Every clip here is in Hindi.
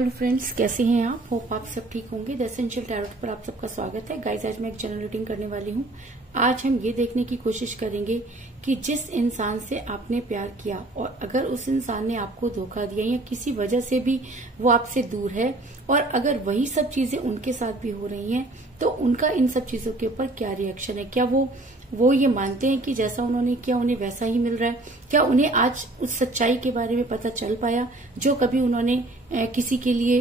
हेलो फ्रेंड्स, कैसे हैं आप? होप आप सब ठीक होंगे। द एसेंशियल टैरोट पर आप सबका स्वागत है। गाइस, आज मैं एक जनरल रीडिंग करने वाली हूँ। आज हम ये देखने की कोशिश करेंगे कि जिस इंसान से आपने प्यार किया और अगर उस इंसान ने आपको धोखा दिया या किसी वजह से भी वो आपसे दूर है और अगर वही सब चीजें उनके साथ भी हो रही हैं तो उनका इन सब चीजों के ऊपर क्या रिएक्शन है। क्या वो ये मानते हैं कि जैसा उन्होंने किया उन्हें वैसा ही मिल रहा है? क्या उन्हें आज उस सच्चाई के बारे में पता चल पाया जो कभी उन्होंने किसी के लिए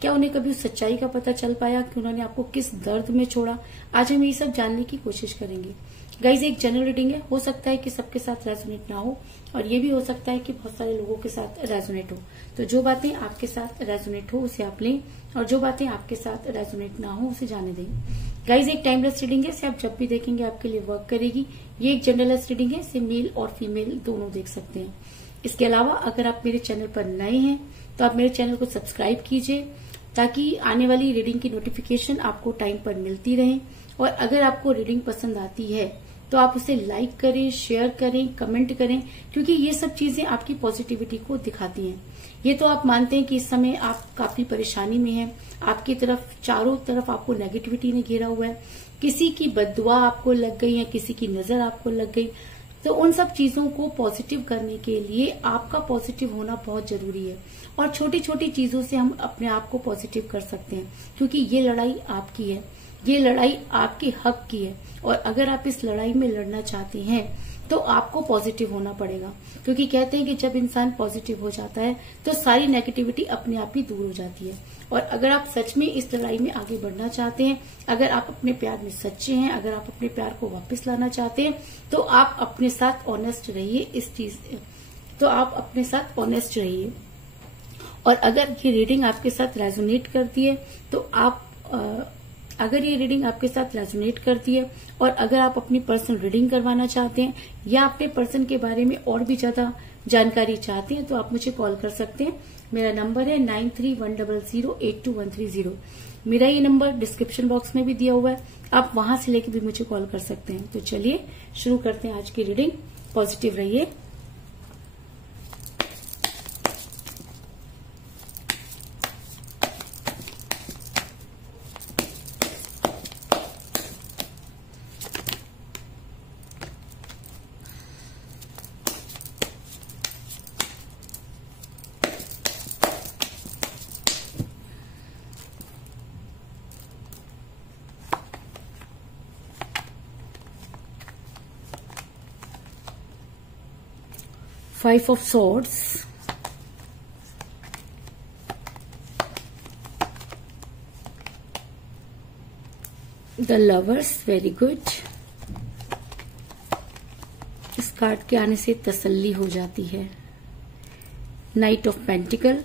क्या उन्हें कभी उस सच्चाई का पता चल पाया कि उन्होंने आपको किस दर्द में छोड़ा? आज हम ये सब जानने की कोशिश करेंगे। गाइज, एक जनरल रीडिंग है, हो सकता है कि सबके साथ रेजोनेट ना हो और ये भी हो सकता है कि बहुत सारे लोगों के साथ रेजोनेट हो। तो जो बातें आपके साथ रेजोनेट हो उसे आप लें और जो बातें आपके साथ रेजोनेट ना हो उसे जाने दें। गाइज, एक टाइमलेस रीडिंग है, इसे आप जब भी देखेंगे आपके लिए वर्क करेगी। ये एक जनरलेस रीडिंग है, इसे मेल और फीमेल दोनों देख सकते हैं। इसके अलावा अगर आप मेरे चैनल पर नए हैं तो आप मेरे चैनल को सब्सक्राइब कीजिए ताकि आने वाली रीडिंग की नोटिफिकेशन आपको टाइम पर मिलती रहे। और अगर आपको रीडिंग पसंद आती है तो आप उसे लाइक करें, शेयर करें, कमेंट करें, क्योंकि ये सब चीजें आपकी पॉजिटिविटी को दिखाती हैं। ये तो आप मानते हैं कि इस समय आप काफी परेशानी में हैं, आपकी तरफ चारों तरफ आपको नेगेटिविटी ने घेरा हुआ है, किसी की बद्दुआ आपको लग गई या किसी की नजर आपको लग गई। तो उन सब चीजों को पॉजिटिव करने के लिए आपका पॉजिटिव होना बहुत जरूरी है और छोटी छोटी चीजों से हम अपने आप को पॉजिटिव कर सकते हैं, क्योंकि ये लड़ाई आपकी है, ये लड़ाई आपके हक की है। और अगर आप इस लड़ाई में लड़ना चाहते हैं तो आपको पॉजिटिव होना पड़ेगा, क्योंकि कहते हैं कि जब इंसान पॉजिटिव हो जाता है तो सारी नेगेटिविटी अपने आप ही दूर हो जाती है। और अगर आप सच में इस लड़ाई में आगे बढ़ना चाहते हैं, अगर आप अपने प्यार में सच्चे हैं, अगर आप अपने प्यार को वापस लाना चाहते हैं तो आप अपने साथ ऑनेस्ट रहिए। इस चीज तो आप अपने साथ ऑनेस्ट रहिए। और अगर ये रीडिंग आपके साथ रेजोनेट करती है तो आप अगर ये रीडिंग आपके साथ रेजोनेट करती है और अगर आप अपनी पर्सनल रीडिंग करवाना चाहते हैं या अपने पर्सन के बारे में और भी ज्यादा जानकारी चाहते हैं तो आप मुझे कॉल कर सकते हैं। मेरा नंबर है 9310082130। मेरा ये नंबर डिस्क्रिप्शन बॉक्स में भी दिया हुआ है, आप वहां से लेके भी मुझे कॉल कर सकते हैं। तो चलिए शुरू करते हैं आज की रीडिंग। पॉजिटिव रहिए। Five of Swords, The Lovers, very good. इस कार्ड के आने से तसल्ली हो जाती है। Night of pentacle,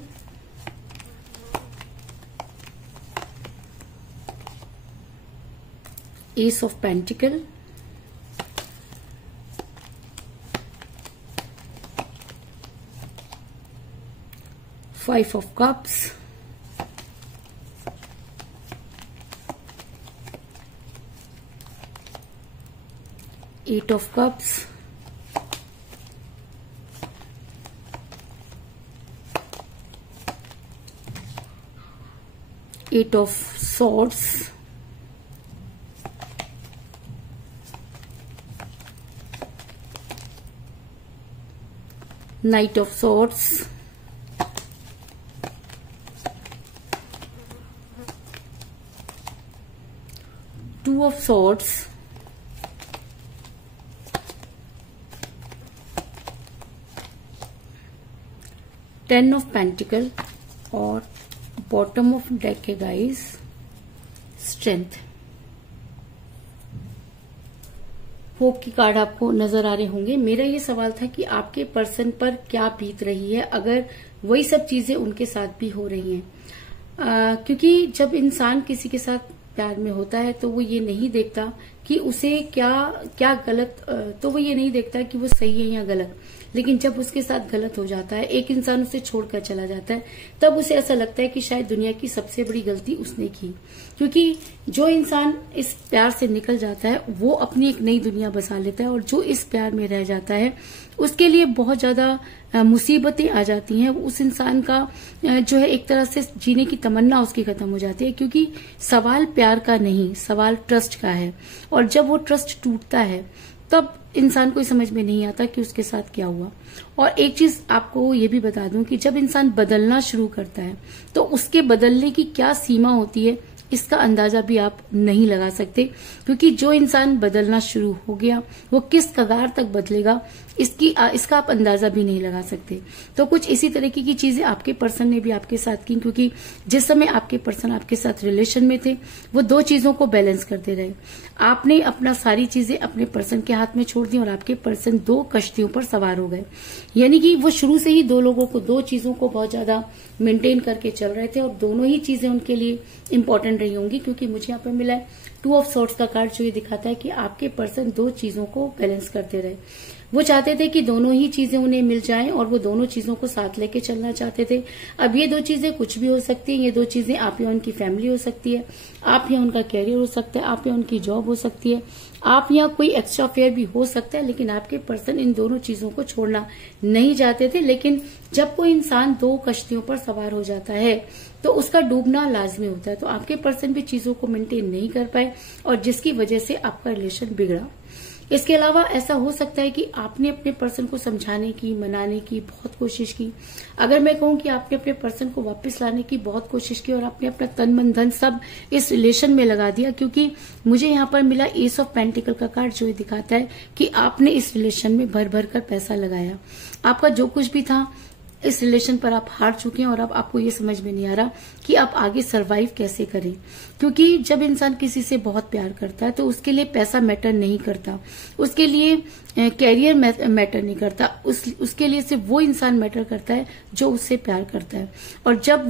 S of pentacle, Five of Cups, Eight of Cups, Eight of Swords, Knight of Swords, Two of Swords, Ten of Pentacle और बॉटम ऑफ डेक है गाइस, स्ट्रेंथ। होप की कार्ड आपको नजर आ रहे होंगे। मेरा ये सवाल था कि आपके पर्सन पर क्या बीत रही है अगर वही सब चीजें उनके साथ भी हो रही हैं। क्योंकि जब इंसान किसी के साथ प्यार में होता है तो वो ये नहीं देखता कि उसे क्या गलत, तो वो ये नहीं देखता कि वो सही है या गलत, लेकिन जब उसके साथ गलत हो जाता है, एक इंसान उसे छोड़कर चला जाता है, तब उसे ऐसा लगता है कि शायद दुनिया की सबसे बड़ी गलती उसने की। क्योंकि जो इंसान इस प्यार से निकल जाता है वो अपनी एक नई दुनिया बसा लेता है, और जो इस प्यार में रह जाता है उसके लिए बहुत ज्यादा मुसीबतें आ जाती हैं। उस इंसान का जो है एक तरह से जीने की तमन्ना उसकी खत्म हो जाती है, क्योंकि सवाल प्यार का नहीं, सवाल ट्रस्ट का है। और जब वो ट्रस्ट टूटता है तब इंसान को समझ में नहीं आता कि उसके साथ क्या हुआ। और एक चीज आपको ये भी बता दूं कि जब इंसान बदलना शुरू करता है तो उसके बदलने की क्या सीमा होती है इसका अंदाजा भी आप नहीं लगा सकते, क्योंकि जो इंसान बदलना शुरू हो गया वो किस कगार तक बदलेगा इसका आप अंदाजा भी नहीं लगा सकते। तो कुछ इसी तरीके की चीजें आपके पर्सन ने भी आपके साथ की, क्योंकि जिस समय आपके पर्सन आपके साथ रिलेशन में थे वो दो चीजों को बैलेंस करते रहे। आपने अपना सारी चीजें अपने पर्सन के हाथ में छोड़ दी और आपके पर्सन दो कश्तियों पर सवार हो गए। यानी कि वो शुरू से ही दो लोगों को, दो चीजों को बहुत ज्यादा मेंटेन करके चल रहे थे, और दोनों ही चीजें उनके लिए इंपॉर्टेंट रही होंगी। क्योंकि मुझे यहाँ पे मिला है 2 ऑफ सॉर्ड्स का कार्ड, जो ये दिखाता है कि आपके पर्सन दो चीजों को बैलेंस करते रहे। वो चाहते थे कि दोनों ही चीजें उन्हें मिल जाएं और वो दोनों चीजों को साथ लेके चलना चाहते थे। अब ये दो चीजें कुछ भी हो सकती है। ये दो चीजें आप या उनकी फैमिली हो सकती है, आप या उनका कैरियर हो सकता है, आप या उनकी जॉब हो सकती है, आप या कोई एक्स्ट्रा अफेयर भी हो सकता है। लेकिन आपके पर्सन इन दोनों चीजों को छोड़ना नहीं चाहते थे। लेकिन जब कोई इंसान दो कश्तियों पर सवार हो जाता है तो उसका डूबना लाजमी होता है। तो आपके पर्सन भी चीजों को मेंटेन नहीं कर पाए और जिसकी वजह से आपका रिलेशन बिगड़ा। इसके अलावा ऐसा हो सकता है कि आपने अपने पर्सन को समझाने की, मनाने की बहुत कोशिश की। अगर मैं कहूं कि आपने अपने पर्सन को वापस लाने की बहुत कोशिश की और आपने अपना तन मन धन सब इस रिलेशन में लगा दिया, क्योंकि मुझे यहाँ पर मिला एस ऑफ पेंटिकल का कार्ड, जो दिखाता है कि आपने इस रिलेशन में भर भर कर पैसा लगाया। आपका जो कुछ भी था इस रिलेशन पर आप हार चुके हैं और अब आपको ये समझ में नहीं आ रहा कि आप आगे सरवाइव कैसे करें। क्योंकि जब इंसान किसी से बहुत प्यार करता है तो उसके लिए पैसा मैटर नहीं करता, उसके लिए कैरियर मैटर नहीं करता, उसके लिए सिर्फ वो इंसान मैटर करता है जो उससे प्यार करता है। और जब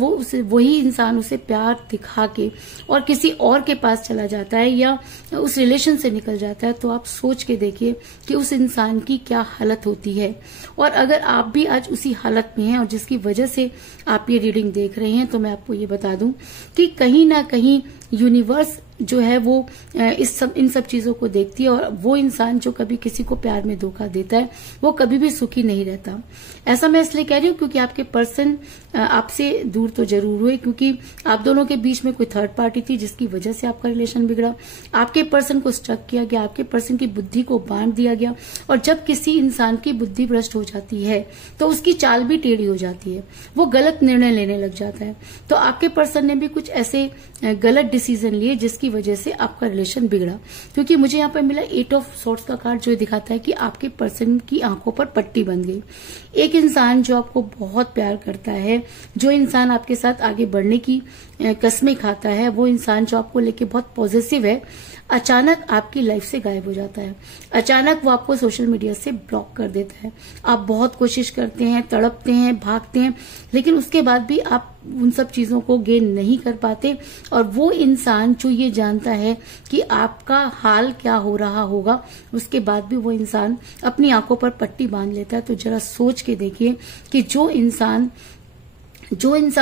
वही इंसान उसे प्यार दिखा के और किसी और के पास चला जाता है या उस रिलेशन से निकल जाता है, तो आप सोच के देखिए कि उस इंसान की क्या हालत होती है। और अगर आप भी आज उसी हालत में हैं और जिसकी वजह से आप ये रीडिंग देख रहे हैं, तो मैं आपको ये बता दूं कि कहीं ना कहीं यूनिवर्स जो है वो इन सब चीजों को देखती है। और वो इंसान जो कभी किसी को प्यार में धोखा देता है वो कभी भी सुखी नहीं रहता। ऐसा मैं इसलिए कह रही हूँ क्योंकि आपके पर्सन आपसे दूर तो जरूर हुए, क्योंकि आप दोनों के बीच में कोई थर्ड पार्टी थी जिसकी वजह से आपका रिलेशन बिगड़ा। आपके पर्सन को स्ट्रक किया गया, आपके पर्सन की बुद्धि को बांध दिया गया। और जब किसी इंसान की बुद्धि भ्रष्ट हो जाती है तो उसकी चाल भी टेढ़ी हो जाती है, वो गलत निर्णय लेने लग जाता है। तो आपके पर्सन ने भी कुछ ऐसे गलत डिसीजन लिए जिसकी वजह से आपका रिलेशन बिगड़ा। क्योंकि मुझे यहाँ पर मिला 8 ऑफ सॉर्ड्स का कार्ड, जो दिखाता है कि आपके पर्सन की आंखों पर पट्टी बन गई। एक इंसान जो आपको बहुत प्यार करता है, जो इंसान आपके साथ आगे बढ़ने की कस्में खाता है, वो इंसान जो आपको लेके बहुत पॉजिटिव है, अचानक आपकी लाइफ से गायब हो जाता है। अचानक वो आपको सोशल मीडिया से ब्लॉक कर देता है। आप बहुत कोशिश करते हैं, तड़पते हैं, भागते हैं, लेकिन उसके बाद भी आप उन सब चीजों को गेन नहीं कर पाते। और वो इंसान जो ये जानता है कि आपका हाल क्या हो रहा होगा, उसके बाद भी वो इंसान अपनी आंखों पर पट्टी बांध लेता है। तो जरा सोच के देखिए कि जो इंसान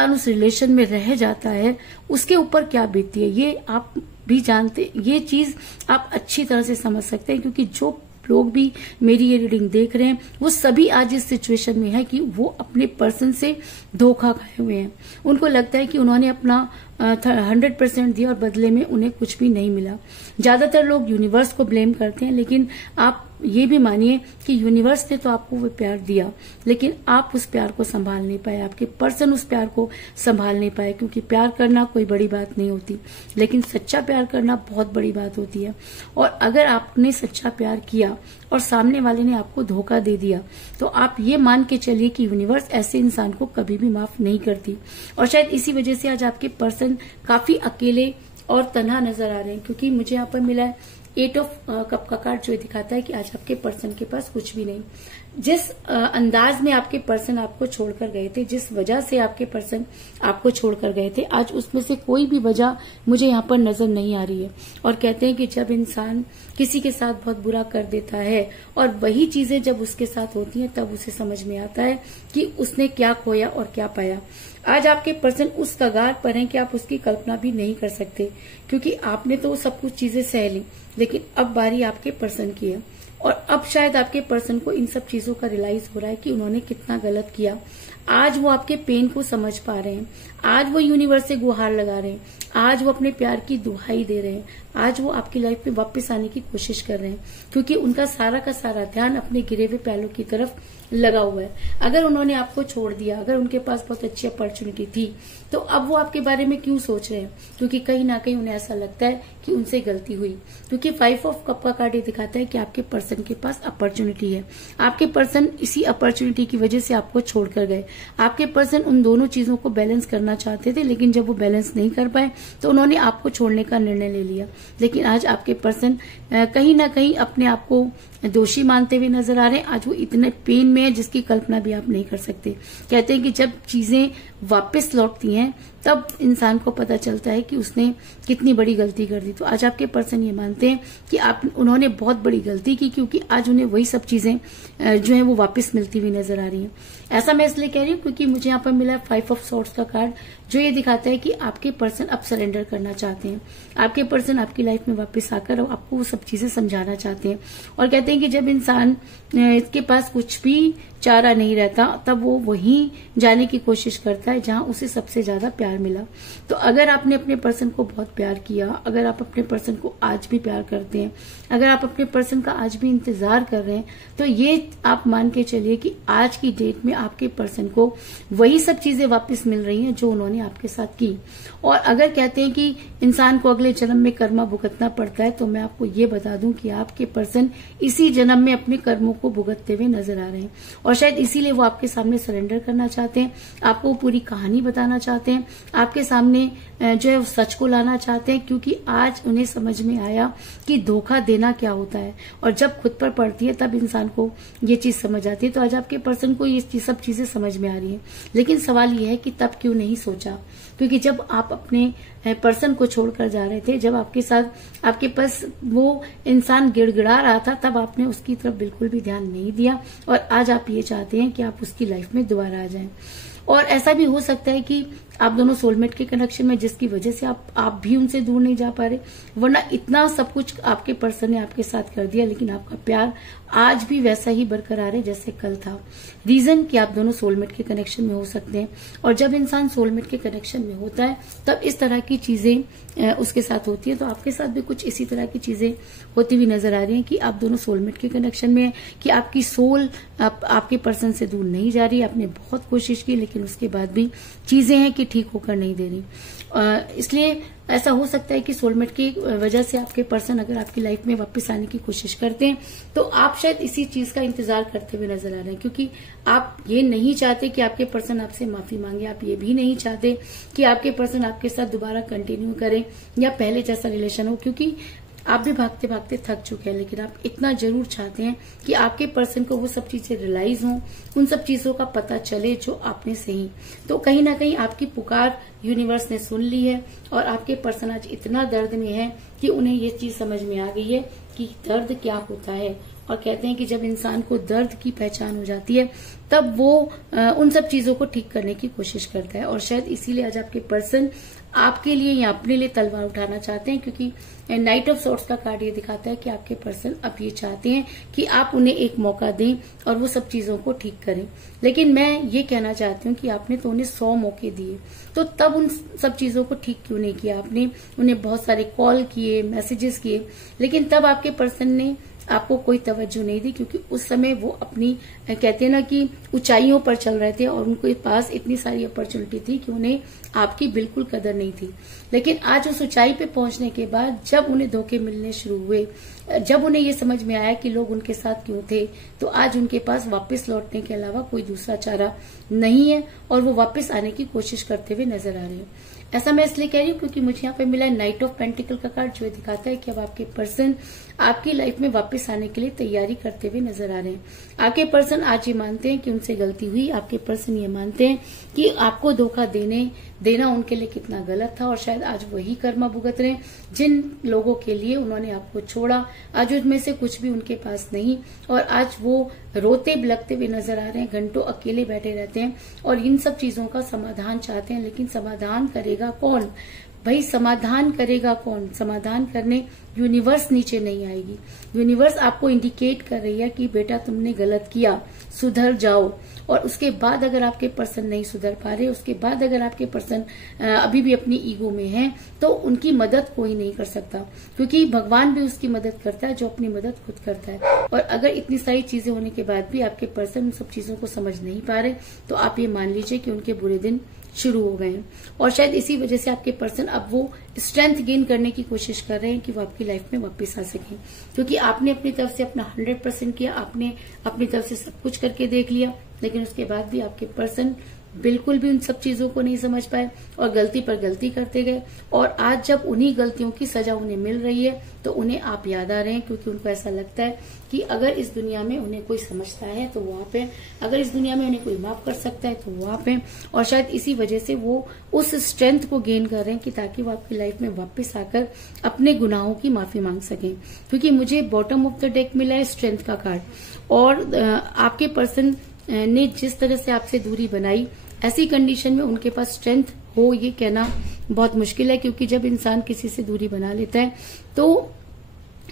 उस रिलेशन में रह जाता है उसके ऊपर क्या बीतती है। ये आप भी जानते, ये चीज आप अच्छी तरह से समझ सकते हैं, क्योंकि जो लोग भी मेरी ये रीडिंग देख रहे हैं वो सभी आज इस सिचुएशन में है कि वो अपने पर्सन से धोखा खाए हुए हैं। उनको लगता है कि उन्होंने अपना 100% दिया और बदले में उन्हें कुछ भी नहीं मिला। ज्यादातर लोग यूनिवर्स को ब्लेम करते हैं, लेकिन आप ये भी मानिए कि यूनिवर्स ने तो आपको वो प्यार दिया, लेकिन आप उस प्यार को संभाल नहीं पाए, आपके पर्सन उस प्यार को संभाल नहीं पाए। क्योंकि प्यार करना कोई बड़ी बात नहीं होती, लेकिन सच्चा प्यार करना बहुत बड़ी बात होती है। और अगर आपने सच्चा प्यार किया और सामने वाले ने आपको धोखा दे दिया, तो आप ये मान के चलिए कि यूनिवर्स ऐसे इंसान को कभी भी माफ नहीं करती। और शायद इसी वजह से आज आपके पर्सन काफी अकेले और तन्हा नजर आ रहे हैं। क्योंकि मुझे यहाँ पर मिला है 8 ऑफ कप का कार्ड, जो दिखाता है कि आज आपके पर्सन के पास कुछ भी नहीं। जिस अंदाज में आपके पर्सन आपको छोड़कर गए थे, जिस वजह से आपके पर्सन आपको छोड़कर गए थे, आज उसमें से कोई भी वजह मुझे यहाँ पर नजर नहीं आ रही है। और कहते हैं कि जब इंसान किसी के साथ बहुत बुरा कर देता है और वही चीजें जब उसके साथ होती हैं, तब उसे समझ में आता है कि उसने क्या खोया और क्या पाया। आज आपके पर्सन उस कगार पर हैं कि आप उसकी कल्पना भी नहीं कर सकते, क्योंकि आपने तो सब कुछ चीजें सह ली, लेकिन अब बारी आपके पर्सन की है। और अब शायद आपके पर्सन को इन सब चीजों का रियलाइज हो रहा है कि उन्होंने कितना गलत किया। आज वो आपके पेन को समझ पा रहे हैं, आज वो यूनिवर्स से गुहार लगा रहे हैं, आज वो अपने प्यार की दुहाई दे रहे हैं, आज वो आपकी लाइफ में वापस आने की कोशिश कर रहे हैं, क्योंकि उनका सारा का सारा ध्यान अपने गिरे हुए पहलू की तरफ लगा हुआ है। अगर उन्होंने आपको छोड़ दिया, अगर उनके पास बहुत अच्छी अपॉर्चुनिटी थी, तो अब वो आपके बारे में क्यों सोच रहे हैं? क्योंकि कहीं ना कहीं उन्हें ऐसा लगता है कि उनसे गलती हुई। क्योंकि 5 ऑफ कप का कार्ड ये दिखाता है कि आपके पर्सन के पास अपॉर्चुनिटी है। आपके पर्सन इसी अपॉर्चुनिटी की वजह से आपको छोड़कर गए। आपके पर्सन उन दोनों चीजों को बैलेंस करना चाहते थे, लेकिन जब वो बैलेंस नहीं कर पाए तो उन्होंने आपको छोड़ने का निर्णय ले लिया। लेकिन आज आपके पर्सन कहीं ना कहीं अपने आप को दोषी मानते हुए नजर आ रहे हैं। आज वो इतने पेन में है जिसकी कल्पना भी आप नहीं कर सकते। कहते हैं कि जब चीजें वापस लौटती हैं, तब इंसान को पता चलता है कि उसने कितनी बड़ी गलती कर दी। तो आज आपके पर्सन ये मानते हैं कि उन्होंने बहुत बड़ी गलती की, क्योंकि आज उन्हें वही सब चीजें जो है वो वापस मिलती हुई नजर आ रही हैं। ऐसा मैं इसलिए कह रही हूँ क्योंकि मुझे यहाँ पर मिला है 5 ऑफ सॉर्ड्स का कार्ड, जो ये दिखाता है कि आपके पर्सन अब सरेंडर करना चाहते हैं। आपके पर्सन आपकी लाइफ में वापस आकर आपको वो सब चीजें समझाना चाहते हैं। और कहते हैं कि जब इंसान इसके पास कुछ भी चारा नहीं रहता, तब वो वहीं जाने की कोशिश करता है जहां उसे सबसे ज्यादा प्यार मिला। तो अगर आपने अपने पर्सन को बहुत प्यार किया, अगर आप अपने पर्सन को आज भी प्यार करते हैं, अगर आप अपने पर्सन का आज भी इंतजार कर रहे हैं, तो ये आप मान के चलिए कि आज की डेट में आपके पर्सन को वही सब चीजें वापस मिल रही हैं जो उन्होंने आपके साथ की। और अगर कहते हैं कि इंसान को अगले जन्म में कर्मा भुगतना पड़ता है, तो मैं आपको ये बता दूं कि आपके पर्सन इसी जन्म में अपने कर्मों को भुगतते हुए नजर आ रहे हैं। और शायद इसीलिए वो आपके सामने सरेंडर करना चाहते हैं, आपको पूरी कहानी बताना चाहते हैं, आपके सामने जो है सच को लाना चाहते हैं, क्योंकि आज उन्हें समझ में आया कि धोखा देना क्या होता है। और जब खुद पर पड़ती है तब इंसान को ये चीज समझ आती है। तो आज आपके पर्सन को ये सब चीजें समझ में आ रही है। लेकिन सवाल ये है कि तब क्यों नहीं सोचा? क्योंकि जब आप अपने पर्सन को छोड़कर जा रहे थे, जब आपके साथ आपके पास वो इंसान गिड़गिड़ा रहा था, तब आपने उसकी तरफ बिल्कुल भी ध्यान नहीं दिया। और आज आप ये चाहते हैं कि आप उसकी लाइफ में दोबारा आ जाएं। और ऐसा भी हो सकता है कि आप दोनों सोलमेट के कनेक्शन में, जिसकी वजह से आप भी उनसे दूर नहीं जा पा रहे, वरना इतना सब कुछ आपके पर्सन ने आपके साथ कर दिया, लेकिन आपका प्यार आज भी वैसा ही बरकरार है जैसे कल था। रीजन कि आप दोनों सोलमेट के कनेक्शन में हो सकते हैं। और जब इंसान सोलमेट के कनेक्शन में होता है, तब इस तरह की चीजें उसके साथ होती है। तो आपके साथ भी कुछ इसी तरह की चीजें होती हुई नजर आ रही हैं कि आप दोनों सोलमेट के कनेक्शन में है, कि आपकी सोल आपके पर्सन से दूर नहीं जा रही। आपने बहुत कोशिश की, लेकिन उसके बाद भी चीजें हैं कि ठीक होकर नहीं दे रही। इसलिए ऐसा हो सकता है कि सोलमेट की वजह से आपके पर्सन अगर आपकी लाइफ में वापस आने की कोशिश करते हैं, तो आप शायद इसी चीज का इंतजार करते हुए नजर आ रहे हैं। क्योंकि आप ये नहीं चाहते कि आपके पर्सन आपसे माफी मांगे, आप ये भी नहीं चाहते कि आपके पर्सन आपके साथ दोबारा कंटिन्यू करें या पहले जैसा रिलेशन हो, क्योंकि आप भी भागते भागते थक चुके हैं। लेकिन आप इतना जरूर चाहते हैं कि आपके पर्सन को वो सब चीजें रियलाइज हों, उन सब चीजों का पता चले जो आपने सही। तो कहीं ना कहीं आपकी पुकार यूनिवर्स ने सुन ली है और आपके पर्सन आज इतना दर्द में है कि उन्हें ये चीज समझ में आ गई है कि दर्द क्या होता है। और कहते हैं कि जब इंसान को दर्द की पहचान हो जाती है, तब वो उन सब चीजों को ठीक करने की कोशिश करता है। और शायद इसीलिए आज आपके पर्सन आपके लिए या अपने लिए तलवार उठाना चाहते हैं, क्योंकि नाइट ऑफ सॉर्ड्स का कार्ड ये दिखाता है कि आपके पर्सन अब ये चाहते हैं कि आप उन्हें एक मौका दें और वो सब चीजों को ठीक करें। लेकिन मैं ये कहना चाहती हूँ कि आपने तो उन्हें 100 मौके दिए, तो तब उन सब चीजों को ठीक क्यों नहीं किया? आपने उन्हें बहुत सारे कॉल किए, मैसेजेस किए, लेकिन तब आपके पर्सन ने आपको कोई तवज्जो नहीं दी, क्योंकि उस समय वो अपनी कहते हैं ना कि ऊंचाइयों पर चल रहे थे और उनके पास इतनी सारी अपॉर्चुनिटी थी कि उन्हें आपकी बिल्कुल कदर नहीं थी। लेकिन आज उस ऊंचाई पे पहुंचने के बाद जब उन्हें धोखे मिलने शुरू हुए, जब उन्हें ये समझ में आया कि लोग उनके साथ क्यों थे, तो आज उनके पास वापस लौटने के अलावा कोई दूसरा चारा नहीं है और वो वापस आने की कोशिश करते हुए नजर आ रहे हैं। ऐसा मैं इसलिए कह रही हूँ क्योंकि मुझे यहाँ पे मिला है नाइट ऑफ पेंटिकल का कार्ड, जो दिखाता है कि अब आपके पर्सन आपकी लाइफ में वापस आने के लिए तैयारी करते हुए नजर आ रहे हैं। आपके पर्सन आज ये मानते हैं कि उनसे गलती हुई। आपके पर्सन ये मानते हैं कि आपको धोखा देना उनके लिए कितना गलत था और शायद आज वही कर्मा भुगत रहे हैं। जिन लोगों के लिए उन्होंने आपको छोड़ा, आज उनमें से कुछ भी उनके पास नहीं और आज वो रोते बिलखते हुए नजर आ रहे हैं, घंटों अकेले बैठे रहते हैं और इन सब चीजों का समाधान चाहते हैं। लेकिन समाधान करेगा कौन भाई? समाधान करेगा कौन? समाधान करने यूनिवर्स नीचे नहीं आएगी। यूनिवर्स आपको इंडिकेट कर रही है कि बेटा तुमने गलत किया, सुधर जाओ। और उसके बाद अगर आपके पर्सन नहीं सुधर पा रहे, उसके बाद अगर आपके पर्सन अभी भी अपनी ईगो में हैं, तो उनकी मदद कोई नहीं कर सकता, क्योंकि भगवान भी उसकी मदद करता है जो अपनी मदद खुद करता है। और अगर इतनी सारी चीजें होने के बाद भी आपके पर्सन उन सब चीजों को समझ नहीं पा रहे, तो आप ये मान लीजिए कि उनके बुरे दिन शुरू हो गए हैं। और शायद इसी वजह से आपके पर्सन अब वो स्ट्रेंथ गेन करने की कोशिश कर रहे हैं कि वो आपकी लाइफ में वापस आ सकें, क्योंकि आपने अपनी तरफ से अपना 100% किया, आपने अपनी तरफ से सब कुछ करके देख लिया, लेकिन उसके बाद भी आपके पर्सन बिल्कुल भी उन सब चीजों को नहीं समझ पाए और गलती पर गलती करते गए। और आज जब उन्हीं गलतियों की सजा उन्हें मिल रही है, तो उन्हें आप याद आ रहे हैं, क्योंकि उनको ऐसा लगता है कि अगर इस दुनिया में उन्हें कोई समझता है तो वो आप हैं, अगर इस दुनिया में उन्हें कोई माफ कर सकता है तो वो आप हैं। और शायद इसी वजह से वो उस स्ट्रेंथ को गेन कर रहे हैं कि ताकि वो आपकी लाइफ में वापस आकर अपने गुनाहों की माफी मांग सकें। क्योंकि मुझे बॉटम ऑफ द डेक मिला है स्ट्रेंथ का कार्ड, और आपके पर्सन ने जिस तरह से आपसे दूरी बनाई, ऐसी कंडीशन में उनके पास स्ट्रेंथ हो ये कहना बहुत मुश्किल है, क्योंकि जब इंसान किसी से दूरी बना लेता है तो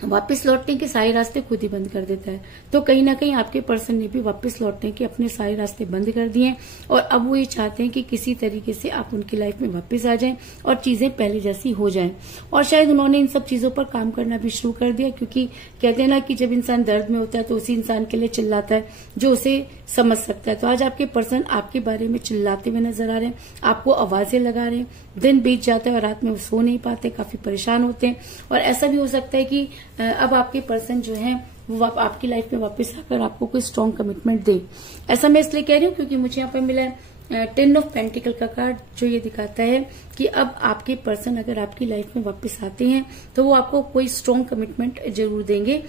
वापस लौटने के सारे रास्ते खुद ही बंद कर देता है। तो कहीं ना कहीं आपके पर्सन ने भी वापस लौटने के अपने सारे रास्ते बंद कर दिए और अब वो ये चाहते हैं कि किसी तरीके से आप उनकी लाइफ में वापस आ जाएं और चीजें पहले जैसी हो जाएं। और शायद उन्होंने इन सब चीजों पर काम करना भी शुरू कर दिया, क्योंकि कहते हैं ना कि जब इंसान दर्द में होता है तो उसी इंसान के लिए चिल्लाता है जो उसे समझ सकता है। तो आज आपके पर्सन आपके बारे में चिल्लाते हुए नजर आ रहे हैं, आपको आवाजें लगा रहे हैं। दिन बीत जाता है और रात में वो सो नहीं पाते, काफी परेशान होते हैं। और ऐसा भी हो सकता है कि अब आपके पर्सन जो है वो आपकी लाइफ में वापस आकर आपको कोई स्ट्रॉन्ग कमिटमेंट दे। ऐसा मैं इसलिए कह रही हूँ क्योंकि मुझे यहाँ पे मिला है 10 ऑफ पेंटिकल का कार्ड, जो ये दिखाता है कि अब आपके पर्सन अगर आपकी लाइफ में वापस आते हैं तो वो आपको कोई स्ट्रॉन्ग कमिटमेंट जरूर देंगे।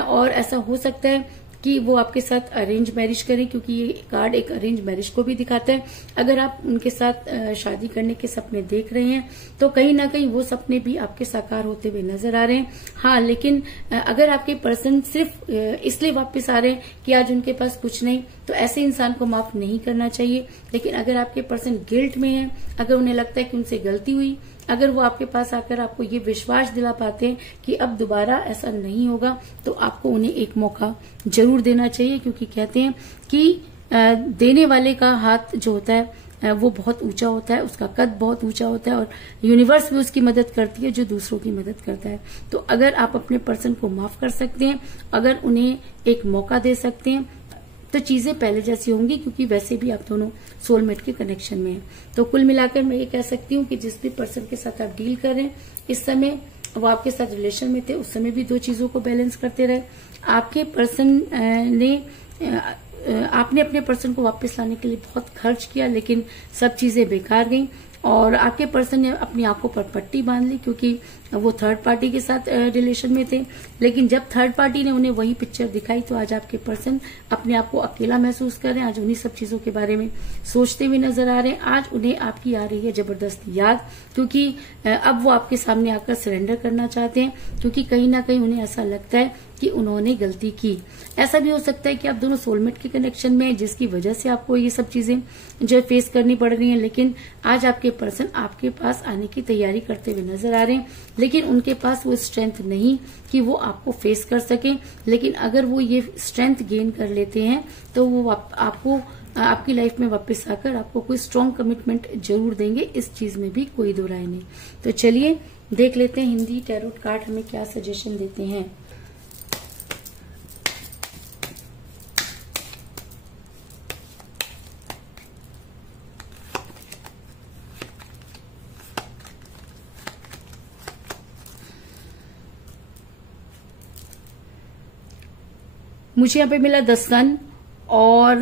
और ऐसा हो सकता है कि वो आपके साथ अरेंज मैरिज करें, क्योंकि ये कार्ड एक अरेंज मैरिज को भी दिखाता है। अगर आप उनके साथ शादी करने के सपने देख रहे हैं तो कहीं ना कहीं वो सपने भी आपके साकार होते हुए नजर आ रहे हैं। हाँ, लेकिन अगर आपके पर्सन सिर्फ इसलिए वापस आ रहे हैं कि आज उनके पास कुछ नहीं, तो ऐसे इंसान को माफ नहीं करना चाहिए। लेकिन अगर आपके पर्सन गिल्ट में है, अगर उन्हें लगता है कि उनसे गलती हुई, अगर वो आपके पास आकर आपको ये विश्वास दिला पाते हैं कि अब दोबारा ऐसा नहीं होगा, तो आपको उन्हें एक मौका जरूर देना चाहिए। क्योंकि कहते हैं कि देने वाले का हाथ जो होता है वो बहुत ऊंचा होता है, उसका कद बहुत ऊंचा होता है और यूनिवर्स भी उसकी मदद करती है जो दूसरों की मदद करता है। तो अगर आप अपने पर्सन को माफ कर सकते हैं, अगर उन्हें एक मौका दे सकते हैं, तो चीजें पहले जैसी होंगी, क्योंकि वैसे भी आप दोनों सोलमेट के कनेक्शन में हैं। तो कुल मिलाकर मैं ये कह सकती हूँ कि जिस भी पर्सन के साथ आप डील कर रहे हैं, इस समय वो आपके साथ रिलेशन में थे, उस समय भी दो चीजों को बैलेंस करते रहे। आपके पर्सन आपने अपने पर्सन को वापस लाने के लिए बहुत खर्च किया, लेकिन सब चीजें बेकार गईं और आपके पर्सन ने अपनी आंखों पर पट्टी बांध ली, क्योंकि वो थर्ड पार्टी के साथ रिलेशन में थे। लेकिन जब थर्ड पार्टी ने उन्हें वही पिक्चर दिखाई, तो आज आपके पर्सन अपने आप को अकेला महसूस कर रहे हैं। आज उन्हीं सब चीजों के बारे में सोचते हुए नजर आ रहे हैं। आज उन्हें आपकी आ रही है जबरदस्त याद, क्योंकि अब वो आपके सामने आकर सरेंडर करना चाहते हैं, क्योंकि कहीं ना कहीं उन्हें ऐसा लगता है कि उन्होंने गलती की। ऐसा भी हो सकता है कि आप दोनों सोलमेट के कनेक्शन में हैं, जिसकी वजह से आपको ये सब चीजें जो फेस करनी पड़ रही हैं। लेकिन आज आपके पर्सन आपके पास आने की तैयारी करते हुए नजर आ रहे हैं, लेकिन उनके पास वो स्ट्रेंथ नहीं कि वो आपको फेस कर सकें। लेकिन अगर वो ये स्ट्रेंथ गेन कर लेते हैं तो वो आपको आपकी लाइफ में वापस आकर आपको कोई स्ट्रॉन्ग कमिटमेंट जरूर देंगे, इस चीज में भी कोई दो राय नहीं। तो चलिए देख लेते हैं हिंदी टैरोट कार्ड हमें क्या सजेशन देते हैं। मुझे यहाँ पे मिला द सन और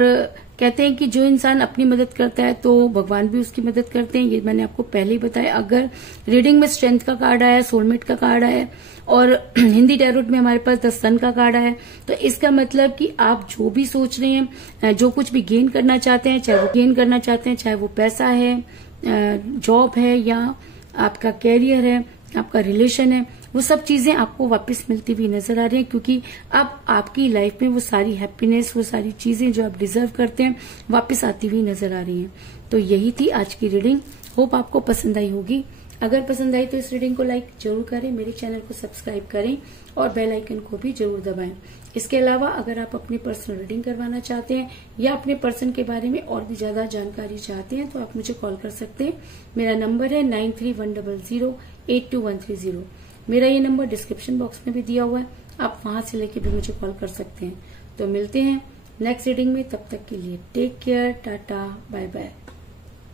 कहते हैं कि जो इंसान अपनी मदद करता है तो भगवान भी उसकी मदद करते हैं। ये मैंने आपको पहले ही बताया। अगर रीडिंग में स्ट्रेंथ का कार्ड आया, सोलमेट का कार्ड आया और हिंदी टैरोट में हमारे पास द सन का कार्ड आया, तो इसका मतलब कि आप जो भी सोच रहे हैं, जो कुछ भी गेन करना चाहते हैं, चाहे वो गेन करना चाहते हैं, चाहे वो पैसा है, जॉब है, या आपका कैरियर है, आपका रिलेशन है, वो सब चीजें आपको वापस मिलती हुई नजर आ रही हैं, क्योंकि अब आपकी लाइफ में वो सारी हैप्पीनेस, वो सारी चीजें जो आप डिजर्व करते हैं वापस आती हुई नजर आ रही हैं। तो यही थी आज की रीडिंग। होप आपको पसंद आई होगी। अगर पसंद आई तो इस रीडिंग को लाइक जरूर करें, मेरे चैनल को सब्सक्राइब करें और बेल आइकन को भी जरूर दबाएं। इसके अलावा अगर आप अपनी पर्सनल रीडिंग करवाना चाहते हैं या अपने पर्सन के बारे में और भी ज्यादा जानकारी चाहते हैं तो आप मुझे कॉल कर सकते हैं। मेरा नंबर है 9310082130। मेरा ये नंबर डिस्क्रिप्शन बॉक्स में भी दिया हुआ है, आप वहां से लेके भी मुझे कॉल कर सकते हैं। तो मिलते हैं नेक्स्ट रीडिंग में, तब तक के लिए take care, tata, bye bye.